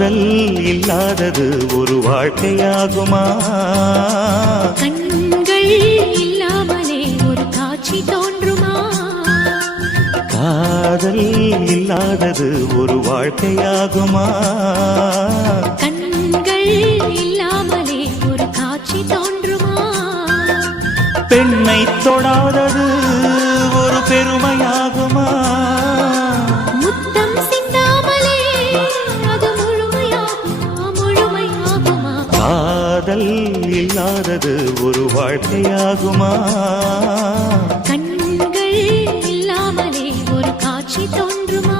காதல் இல்லாதது ஒரு வாழ்க்கையாகுமா? கண்கள் இல்லாமலே ஒரு காட்சி தோன்றுமா? காதல் இல்லாதது ஒரு வாழ்க்கையாகுமா? கண்கள் இல்லாமலே ஒரு காட்சி தோன்றுமா? பெண்ணை தொடாதது ஒரு பெருமையாகுமா? முத்தம் சிந்தாமலே அது முழுமையாகுமா? முழுமையாகுமா? காதல் இல்லாதது ஒரு வாழ்க்கையாகுமா? கண்கள் இல்லாமலே ஒரு காட்சி தோன்றுமா?